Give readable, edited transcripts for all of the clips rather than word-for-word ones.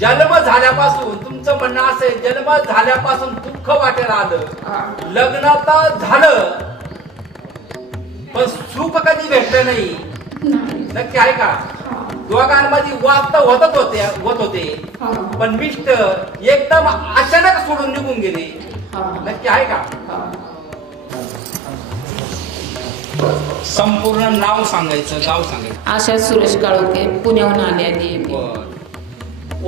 जन्म झाल्यापासून तुमचं म्हणणं असं आहे, जन्म झाल्यापासून दुःख वाटायला आलं, लग्न तर झालं पण सुख कधी भेटलं नाही. नक्की आहे का? दोघांमध्ये वाद तर होत होते पण मिस्टर एकदम अचानक सोडून निघून गेले. नक्की आहे का? संपूर्ण नाव सांगायचं, गाव सांगायचं. आशा सुरेश काळोखे, पुण्याहून आले.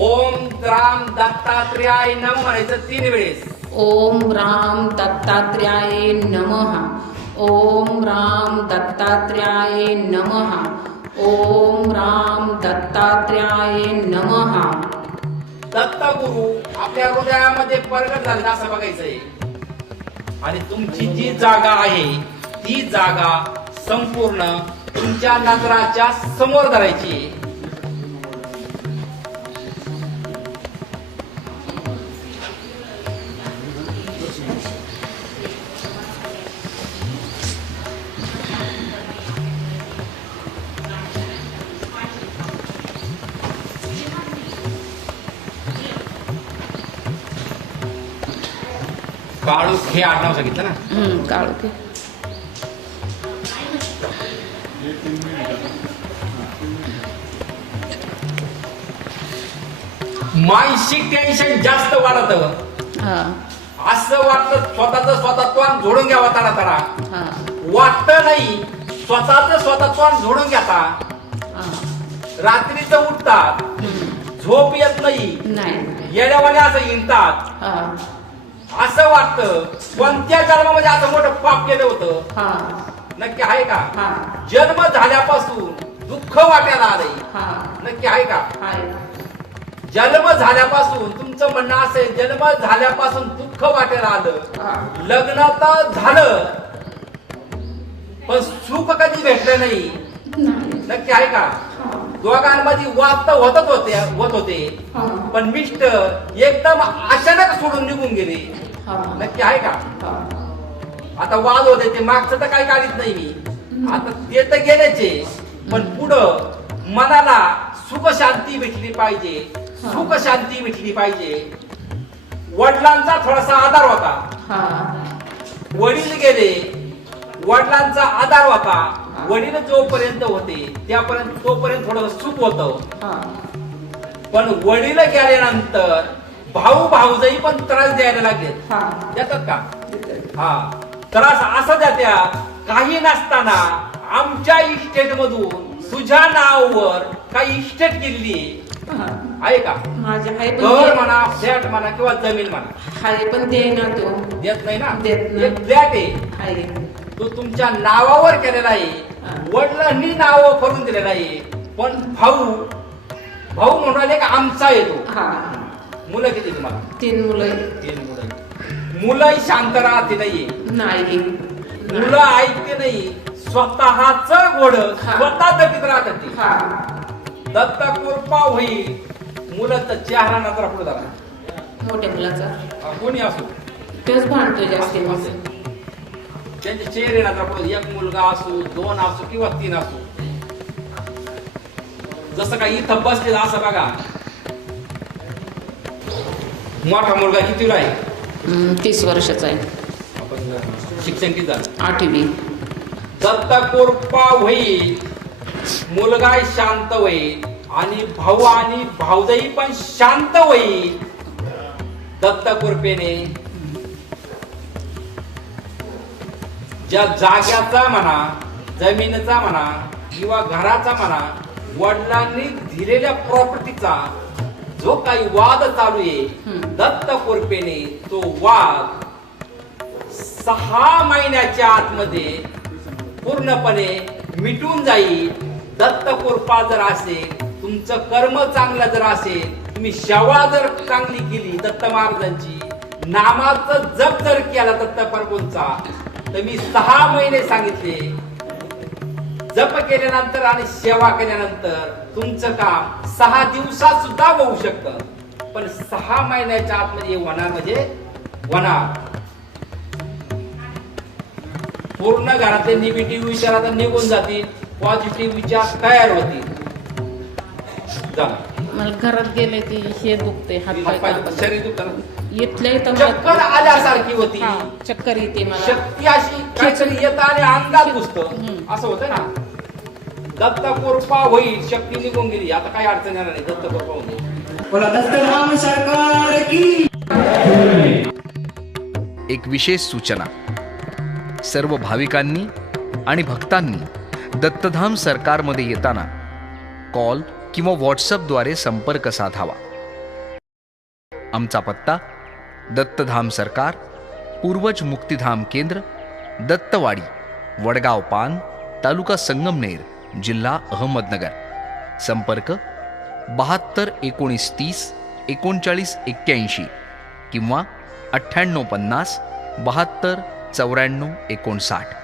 ओम राम दत्तात्रेयाय नमः म्हणायचं 3 वेळेस. ओम राम दत्तात्रेयाय नमः. ओम राम दत्तात्रेयाय नमः. ओम राम दत्तात्रेयाय नमः. दत्तगुरु आपल्या हृदयामध्ये प्रगट झाले असं बघायचंय आणि तुमची जी जागा आहे ती जागा संपूर्ण तुमच्या नजराच्या समोर धरायची. काळू हे आडनाव सांगितलं ना? काळोखे. मानसिक टेन्शन जास्त वाढत, असं वाटतं स्वतःच तोंड झोडून घ्यावा तारा वाटत नाही, स्वतःच तोंड झोडून घ्याता. रात्रीच उठतात, झोप येत नाही, येड्यावाने असं हिंडतात. असं वाटतं कोणत्या जन्मामध्ये असं मोठं पाप केलं होतं. नक्की आहे का? जन्म झाल्यापासून दुःख वाटायला आलंय. नक्की आहे का? जन्म झाल्यापासून तुमचं म्हणणं असं आहे, जन्म झाल्यापासून दुःख वाटायला आलं, लग्न तर झालं पण सुख कधी भेटलं नाही. नक्की आहे का? दोघांमध्ये वाद तर होत होते पण मिस्टर एकदम अचानक सोडून निघून गेले. नक्की आहे का? आता वाद होते ते मागचं तर काही काढीत नाही मी, आता ते तर गेल्याचे पण पुढं मनाला सुख शांती भेटली पाहिजे, सुख शांती भेटली पाहिजे. वडिलांचा थोडासा आधार होता, वडील गेले, वडिलांचा आधार होता, वडील जोपर्यंत होते तोपर्यंत थोडं सुख होतं. पण वडील गेल्यानंतर भाऊ भाऊजाई पण त्रास द्यायला लागले. देतात का? त्रास असा द्या, काही नसताना आमच्या इस्टेट मधून तुझ्या नावावर काही इस्टेट केली आहे का? घर म्हणा, फ्लॅट म्हणा किंवा जमीन म्हणा, आहे पण ते ना तो देत नाही ना. देत नाही. एक फ्लॅट आहे तो तुमच्या नावावर केलेला आहे, वडिलांनी नाव करून दिलेला आहे, पण भाऊ म्हणाले का आमचा येतो. मुलं किती तुम्हाला? 3 मुलं. 3 मुलं. मुलं शांत राहते नाही, मुलं ऐकते नाही, स्वतःच घोड स्वतः दकीत राहते. दत्ता कृपा होईल, मुलाचा चेहरा नजरा पुढे झाला. मोठ्या मुलाचा कोणी असो तोच भांडतो जास्त. त्यांचे चेहरे नजरा पुढे, एक मुलगा असो, 2 असो किंवा 3 असो. जसं काही इथं बसलेला असं बघा. मोठा मुलगा कितीला आहे? 30 वर्षाचा आहे. शिक्षण किती झालं? 8वी. दत्ता कृपा होईल, मुलगा शांत होईल आणि भाऊ आणि भाऊजाई पण शांत होईल. दत्त कृपेने ज्या जाग्याचा म्हणा, जमिनीचा म्हणा किंवा घराचा म्हणा, वडिलांनी दिलेल्या प्रॉपर्टीचा जो काही वाद चालू आहे, दत्त कृपेने तो वाद 6 महिन्याच्या आतमध्ये पूर्णपणे मिटून जाईल. दत्त कृपा जर असेल, तुमचं कर्म चांगलं जर असेल, तुम्ही सेवा जर चांगली केली दत्त महाराजांची, नामाचं जप जर केला दत्त प्रभूंचा, तर मी 6 महिने सांगितले, जप केल्यानंतर आणि सेवा केल्यानंतर तुमचं काम 6 दिवसात सुद्धा होऊ शकतं. पण 6 महिन्याच्या आतमध्ये होणार म्हणजे होणार. पूर्ण घरातले निगेटिव्ह विचार आता निघून जातील, पॉझिटिव्ह विचार तयार होतील. मला घरात गेले की हे दुखते हातपाय हातपाय काम शरीर दुखतं. इथल्या इथं चक्कर मला आल्यासारखी होती. हा, चक्कर येते मला शक्ती अशी काहीतरी येतं आणि अंगात घुसतं असं होतं ना. दत्त कृपा होईल, शक्ती निघून गेली, आता काही अडचण येणार नाही. दत्त कृपा होईल. बोला दत्तधाम सरकार की. एक विशेष सूचना. सर्व भाविकांनी आणि भक्तांनी दत्तधाम सरकारमध्ये येताना कॉल किंवा व्हॉट्सअपद्वारे संपर्क साधावा. आमचा पत्ता दत्तधाम सरकार, पूर्वज मुक्तिधाम केंद्र, दत्तवाडी, वडगाव पान, तालुका संगमनेर, जिल्हा अहमदनगर. संपर्क 72 19 30 39 81 किंवा 98 50 72 94 59.